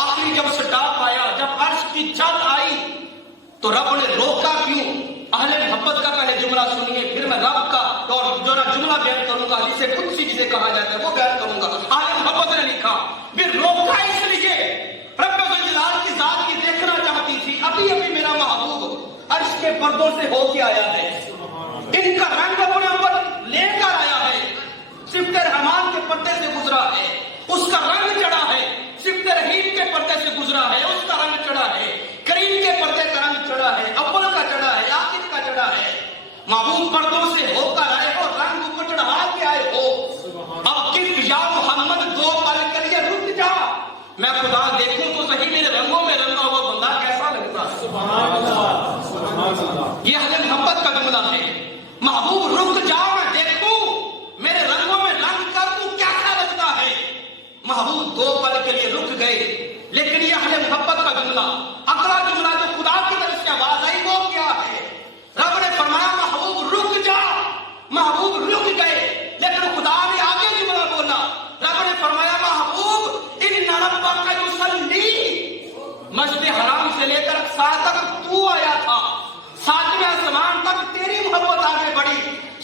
آخری جب سٹاپ آیا، جب عرش کی چھت آئی تو رب نے روکا کیوں؟ اہل محبت کا پہلے جملہ سنیے، پھر میں رب کا اور جو نا جملہ بیان کروں گا جسے قدسی جسے کہا جاتا ہے وہ بیان کروں گا۔ اہل محبت نے لکھا پھر روکا اس لیے رب الجلال کی ذات کی دیکھنا چاہتی تھی، ابھی ابھی میرا محبوب عرش کے پردوں سے ہو کے آیا ہے، ان کا رنگ اپنے اوپر لے کر آیا ہے، صفت رحمان کے پردے سے گزرا ہے، اس کا رنگ چڑھا ہے، صفت رحیم کے پردے سے گزرا ہے، اس کا رنگ چڑھا ہے، کریم کے پردے کا رنگ چڑھا ہے، اول کا چڑھا ہے، آخر کا چڑھا ہے۔ محبوب پردوں سے ہو کر آئے ہو، رنگ اوپر چڑھا کے آئے ہو، اب کس یا محمد 2 پل کے لیے رک جا، میں خدا دیکھوں تو صحیح میرے رنگوں میں رنگا ہوا بندہ کیسا لگتا ہے۔ سبحان اللہ، یہ اہل محبت کا جملہ ہے۔ محبوب رک جا، میں دیکھوں میرے رنگوں میں رنگ کر تو کیسا لگتا ہے۔ محبوب 2 پل کے لیے رک گئے، لیکن یہ اہل محبت کا جملہ، اگلا جملہ جو خدا کی طرف سے آواز آئی وہ کیا ہے؟ رب نے فرمایا محبوب رک جا، محبوب رک گئے، لیکن خدا نے آگے جملہ بولا، رب نے فرمایا محبوب ان ربک یصلی، مسجد حرام سے لے کر اقصی تک تو آیا تھا، 7ویں آسمان تک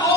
2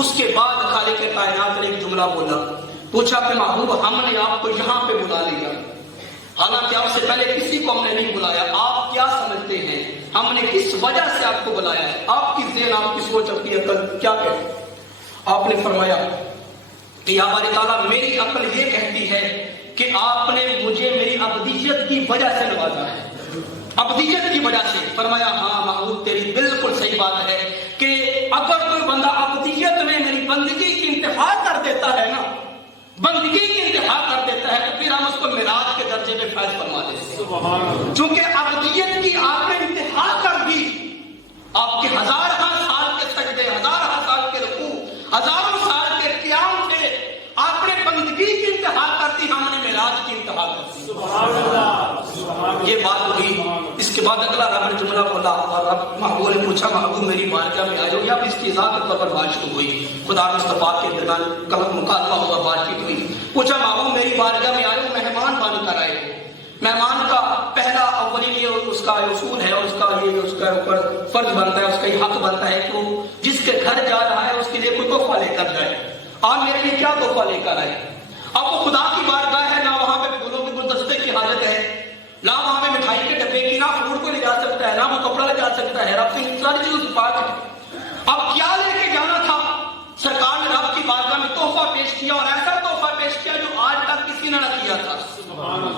اس کے بعد خالق کائنات نے ایک جملہ بولا، پوچھا کہ محبوب ہم نے آپ کو یہاں پہ بلا لیا، حالانکہ آپ سے پہلے کسی کو ہم نے نہیں بلایا، آپ کیا سمجھتے ہیں ہم نے کس وجہ سے آپ کو بلایا ہے؟ آپ کی ذہن، آپ کی سوچ، اپنی عقل کیا کہے؟ آپ نے فرمایا کہ یا باری تعالیٰ میری عقل یہ کہتی ہے کہ آپ نے مجھے میری ابدیت کی وجہ سے نوازا ہے، ابدیت کی وجہ سے۔ فرمایا ہاں محبوب تیری بالکل صحیح بات ہے کہ اگر کوئی بندہ ابدیت میں میری بندگی کی انتہا کر دیتا ہے نا، بندگی کی انتہا کر دیتا ہے، تو پھر ہم اس کو معراج کے درجے میں فیض فرما دیتے ہیں، چونکہ ابدیت کی آپ نے انتہا کر دی۔ آپ کے ہزارہ سال کے سجدے، ہزارہ سال کے رکوع، ہزاروں سال کے قیام سے آپ نے بندگی کی انتہا کر دی، ہم نے معراج کی انتہا کر دی۔ یہ بات ہوئی۔ اس کے بعد اگلا رب نے جملہ بولا اور رب محبوب نے پوچھا محبوب میری بارگاہ میں آ جاؤ، یا اس کی ذات کے طور پر بات شروع ہوئی، خدا مصطفیٰ کے درمیان کلام مکالمہ ہوا، بات چیت ہوئی۔ پوچھا محبوب میری بارگاہ میں آئے، مہمان بن کر آئے۔ مہمان کا پہلا اولین یہ اس کا اصول ہے، اور اس کا یہ اس کا اوپر فرض بنتا ہے، اس کا یہ حق بنتا ہے کہ جس کے گھر جا رہا ہے اس کے لیے کوئی تحفہ لے کر جائے۔ آپ میرے لیے کیا تحفہ لے کر آئے؟ اب وہ خدا کی بارگاہ ہے، نہ وہاں پہ پھولوں کے گلدستے کی حاجت ہے، نہ وہاں پہ مٹھائی کے ڈبے کی، نہ فروٹ کو لے جا سکتا ہے، نہ وہ کپڑا لے جا سکتا ہے، رب سے ساری چیزوں پاک ہے۔ اب کیا لے کے جانا تھا؟ سرکار نے رب کی بارگاہ میں تحفہ پیش کیا، اور ایسا تحفہ پیش کیا جو آج تک کسی نے نہ کیا تھا۔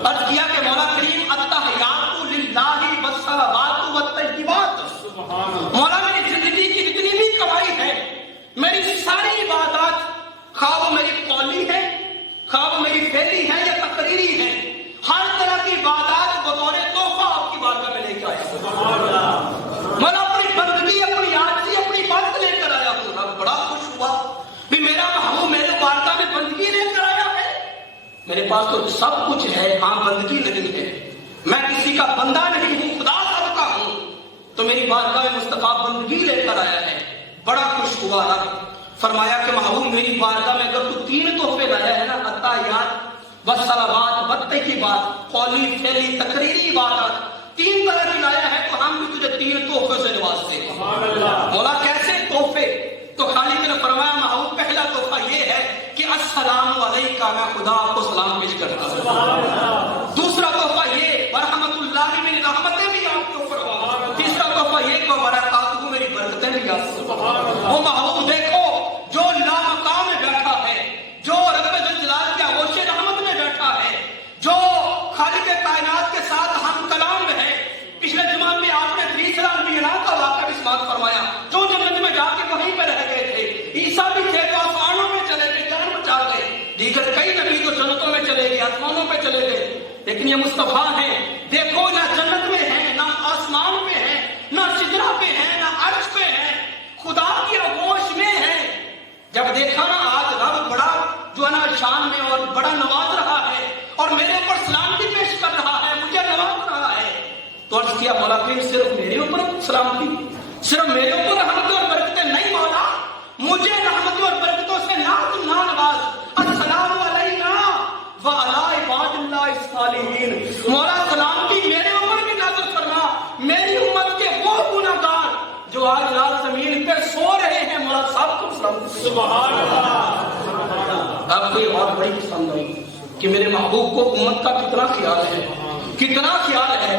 عرض کیا کہ مولا کریم التحیات للہ والصلوات والطیبات، مولا میری زندگی کی جتنی بھی کمائی ہے، میری ساری عبادات، خواہ وہ میری قولی ہے، خواہ وہ میری فعلی ہے یا تقریری ہے، ہر طرح کی عبادات بطور تحفہ آپ کی بارگاہ میں لے کے آیا۔ مولا اپنی بندگی، اپنی عاجزی، اپنی عبادت لے کر آیا ہوں۔ رب بڑا خوش ہوا بھی میرا محبوب میرے بارگاہ میں بندگی لے کر آیا ہے۔ میرے پاس تو سب کچھ ہے، ہاں بندگی نہیں ہے، میں کسی کا بندہ نہیں ہوں، خدا سب کا ہوں، تو میری بارگاہ میں مصطفیٰ بندگی لے کر آیا ہے۔ بڑا خوش ہوا رب۔ فرمایا کہ محبوب میری بارگاہ میں اگر تو تین تحفے لایا ہے نا، التحیات والصلوات والطیبات، قولی فعلی تقریری عبادات، تین طرح کی لایا ہے، تو ہم بھی تجھے تین تحفے سے نوازتے ہیں۔ مولا کیسے تحفے؟ تو خالق نے فرمایا محبوب پہلا تحفہ یہ ہے کہ السلام علیکہ، میں خدا آپ کو سلام پیش کرتا ہوں۔ دوسرا تحفہ یہ ورحمۃ اللہ، میری رحمتیں بھی آپ کے اوپر ہوں۔ تیسرا تحفہ یہ کہ برکاتہ، میری برکتیں بھی آپ کے اوپر ہوں۔ وہ محبوب دیکھو جو لامقام میں بیٹھا ہے، جو رب ذوالجلال کے آغوش رحمت میں بیٹھا ہے، جو خالق کائنات کے ساتھ ہم کلام ہے۔ پچھلے جمعہ میں آپ نے 20 انبیاء کا واقعہ بھی سماعت فرمایا، جو جنت میں جا کے وہیں پہ رہ گئے تھے۔ عیسیٰ بھی تھے تو آسمانوں میں چلے گئے، جان بچا گئے۔ دیگر کئی نبی تو جنتوں میں چلے گئے، آسمانوں پہ چلے گئے، لیکن یہ مصطفیٰ ہیں، دیکھو نہ جنت میں ہیں، نہ آسمان پہ ہیں، نہ سدرہ پہ ہیں، نہ عرش پہ ہیں، خدا کی آغوش میں ہیں۔ جب دیکھا نا آج رب بڑا جو ہے نا شان میں اور بڑا نواز رہا ہے، اور میرے اوپر سلامتی پیش کر رہا ہے، مجھے نواز رہا ہے، تو عرض کیا مولا پھر صرف میرے اوپر سلامتی، صرف میرے اوپر رحمتیں اور برکتیں نہیں مولا، مجھے رحمتوں اور برکتوں سے نہ نواز۔ السلام علینا وعلی عباد اللہ الصالحین، مولا سلامتی میرے اوپر بھی نازل فرما، میری امت کے وہ گنہگار جو آج رات زمین پہ سو رہے ہیں، مولا صاحب کو سلامتی۔ سبحان اللہ۔ آپ کو یہ بات بڑی پسند آئی کہ میرے محبوب کو امت کا کتنا خیال ہے، کتنا خیال ہے۔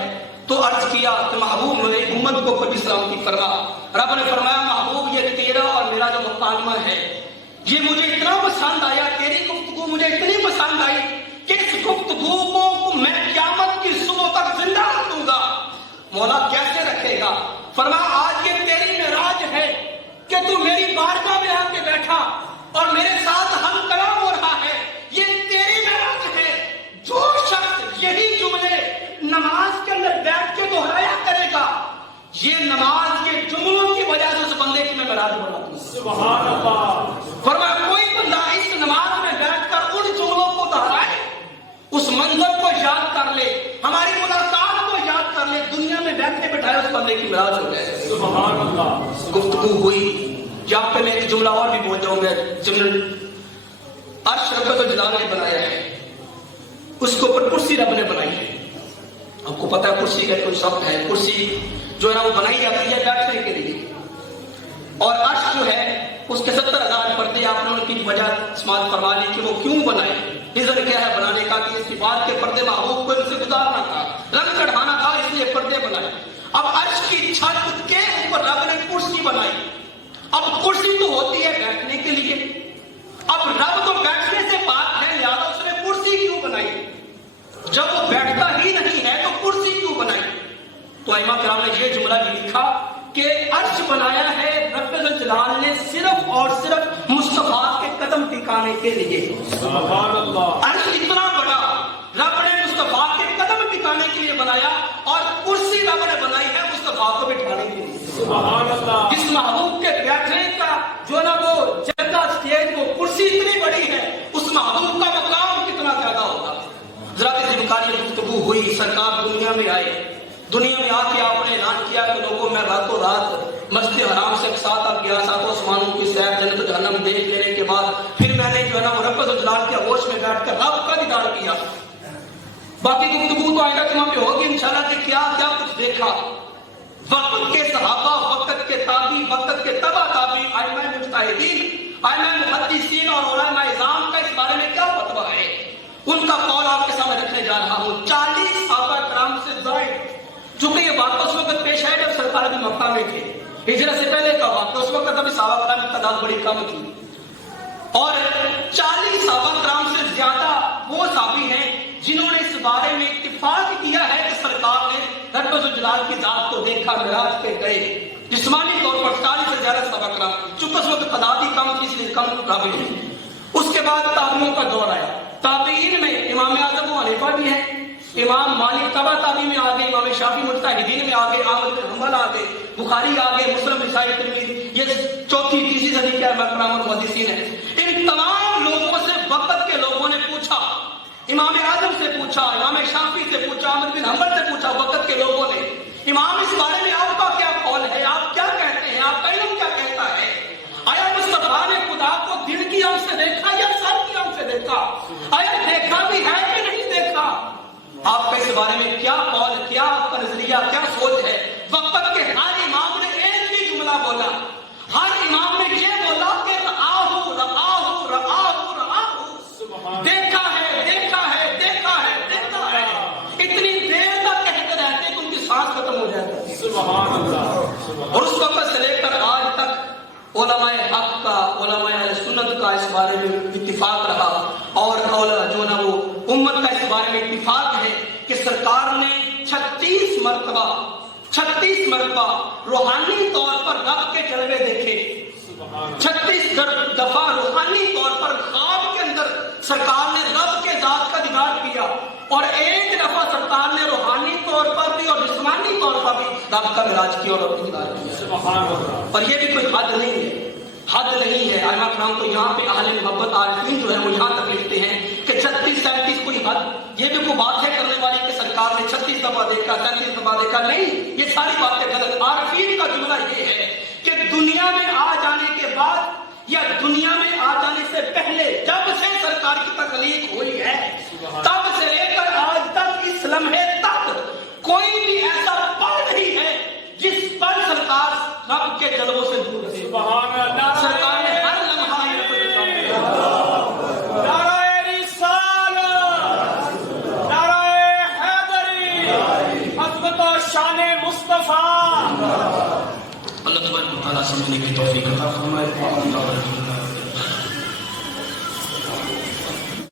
تو عرض کیا کہ محبوب میری امت کو کبھی سلامتی فرما۔ رب نے فرمایا محبوب یہ تیرا اور میرا جو مکالمہ ہے یہ مجھے اتنا پسند آیا، تیری گفتگو مجھے اتنی پسند آئی کہ اس گفتگو کو میں قیامت کی صبح تک زندہ رکھوں گا۔ مولا کیسے رکھے گا؟ فرمایا آج یہ تیری معراج ہے کہ تو میری بارگاہ میں آ کے بیٹھا اور میرے ساتھ ہم کلام ہو رہا ہے، یہ تیری معراج ہے۔ جو شخص یہی جملے نماز کے اندر بیٹھ کے دہرایا کرے گا، یہ نماز کے جملوں کی وجہ سے اس بندے کی میں معراج بنا دوں۔ سبحان اللہ۔ فرمایا کوئی بندہ اس نماز میں بیٹھ کر ان جملوں کو دہرائے، اس منظر کو یاد کر لے، ہماری ملاقات کو یاد کر لے، دنیا میں بیٹھتے بٹھائے اس بندے کی معراج ہو جائے۔ سبحان اللہ۔ گفتگو ہوئی، یہاں پہ میں ایک جملہ اور بھی بول جاؤں گا۔ عرش رب ذوالجلال نے بنایا ہے، اس کے اوپر کرسی رب نے بنائی ہے۔ آپ کو پتا ہے کرسی کا کوئی شبد ہے، کرسی جو ہے نا وہ بنائی جاتی ہے بیٹھنے کے لیے، اور عرش جو ہے اس کے 70,000 پردے آپ نے ان کی وجہ سماعت فرما لی کہ وہ کیوں بنائے. ریزن کیا ہے بنانے کا کہ اس صفات کے پردے محبوب کو ان سے گزارنا تھا, رنگ چڑھانا تھا, اس لیے پردے بنائے. اب عرش کی چھت کے اوپر رب نے کرسی بنائی. اب کرسی تو ہوتی ہے بیٹھنے کے لیے, اب رب تو بیٹھنے سے پاک ہے, لہٰذا اس نے کرسی کیوں بنائی؟ جب وہ بیٹھتا ہی نہیں ہے تو کرسی کیوں بنائی؟ تو ائمہ کرام نے یہ جملہ بھی لکھا کہ عرش بنایا ہے رب الجلال نے صرف اور صرف مصطفیٰ کے قدم ٹکانے کے لیے. سبحان اللہ. عرش اتنا بڑا رب نے مصطفیٰ کے قدم ٹکانے کے لیے بنایا, اور کرسی رب نے بنائی ہے مصطفیٰ کو بٹھانے کے لیے. سبحان اللہ. جس محبوب کے بیٹھنے کا جو نا وہ جگہ اسٹیج کو کرسی اتنی بڑی ہے, اس محبوب کا مقام کتنا زیادہ ہوگا. ذرا کسی بکاری گفتگو ہوئی, سرکار دنیا میں آئے, دنیا میں آ کے آپ نے اعلان کیا کہ لوگوں میں راتوں رات مسجد حرام سے ساتھ اب گیا, ساتوں آسمانوں کی سیر, جنت و جہنم دیکھ لینے کے بعد پھر میں نے جو ہے نا وہ رب الجلال کے آغوش میں بیٹھ کر رب کا دیدار کیا. باقی گفتگو تو آئندہ جمعہ پہ ہوگی انشاءاللہ کہ کیا کیا کچھ دیکھا. وقت کے صحابہ, وقت کے تابعین, وقت کے تبع تابعین, ائمہ مجتہدین, ائمہ محدثین اور علماء اعظام کا اس بارے میں کیا فتویٰ ہے, ان کا قول آپ کے سامنے رکھنے جا رہا ہوں. 40 صحابہ کرام سے زائد, چونکہ یہ واقعہ اس وقت پیش ہے جب سرکار بھی مکہ میں تھے, ہجرت سے پہلے کا واقعہ, اس وقت ابھی صحابہ کرام کی تعداد بڑی کم تھی, اور 40 صحابہ کرام سے زیادہ وہ صحابی ہیں جنہوں نے اس بارے میں اتفاق کیا ہے کہ سرکار نے رب الجلال کی ذات کو دیکھا, معراج پہ گئے. جسمانی طور پر 40 سے زیادہ صحابہ کرام, چونکہ اس وقت تعداد ہی کم تھی اس لیے کم قابل ہیں. اس کے بعد تابعین کا دور آیا. تابعین میں امام اعظم ابو حنیفہ بھی ہیں, امام مالک تبع تابعین میں آ گئے, امام شافعی مجتہدین میں آ گئے, احمد بن حنبل آ گئے, بخاری آ گئے, مسلم, نسائی, ترمذی, یہ چوتھی تیسری صدی کے کرام اور محدثین ہیں. ان تمام لوگوں سے وقت کے لوگوں نے پوچھا, امام اعظم سے پوچھا, امام شافعی سے پوچھا, احمد بن حنبل سے پوچھا, وقت کے لوگوں نے, امام اس بارے میں آپ کا کیا قول ہے, آپ کیا کہتے ہیں, آپ کا علم کیا کہتا ہے, آیا مصطفیٰ نے خدا کو دل کی آنکھ سے دیکھا یا سر کی آنکھ سے دیکھا, آیا دیکھا بھی ہے کہ نہیں دیکھا, آپ کا اس بارے میں کیا قول, کیا آپ کا نظریہ, کیا سوچ ہے. وقت کے ہر امام نے ایک ہی جملہ بولا, ہر امام نے یہ بولا کہ رآہو رآہو رآہو رآہو, دیکھا ہے دیکھا ہے دیکھا ہے دیکھا ہے. اتنی دیر تک کہتے رہتے کہ ان کی سانس ختم ہو جاتی. سبحان اللہ. اور اس وقت سے لے کر آج تک علماء حق کا, علماء اہل سنت کا اس بارے میں اتفاق رہا, اور جو نا وہ امت کا اس بارے میں اتفاق ہے کہ سرکار نے 36 مرتبہ روحانی طور پر رب کے جلوے دیکھے. 36 دفعہ روحانی طور پر خواب کے اندر سرکار نے رب کے ذات کا دیدار کیا, اور ایک دفعہ سرکار نے روحانی طور پر بھی اور جسمانی طور پر بھی رب کا معراج کیا اور رب کا دیدار کیا. اور یہ بھی کوئی حد نہیں ہے, حد نہیں ہے. ائمہ کرام تو یہاں پہ اہل محبت عارفین جو ہے وہ یہاں تک لکھتے ہیں کہ 36-37 کوئی حد, یہ بھی کوئی بات ہے کرنے والی کہ سرکار نے 36 دفعہ دیکھا, 37 دفعہ دیکھا, نہیں, یہ ساری باتیں غلط. عارفین کا جملہ یہ ہے کہ دنیا میں آ جانے کے بعد یا دنیا میں آ جانے سے پہلے, جب سے سرکار کی تخلیق ہوئی ہے تب سے لے کر آج تک, اس لمحے تک کوئی بھی ایسا پل نہیں ہے جس پر سرکار رب کے جلووں سے دور رہے. سرکار نے ہر لمحہ نعرہ رسالت, نعرہ حیدری, عظمت و شان مصطفیٰ. اللہ تبارک و تعالیٰ سمجھنے کی توفیق عطا فرمائے.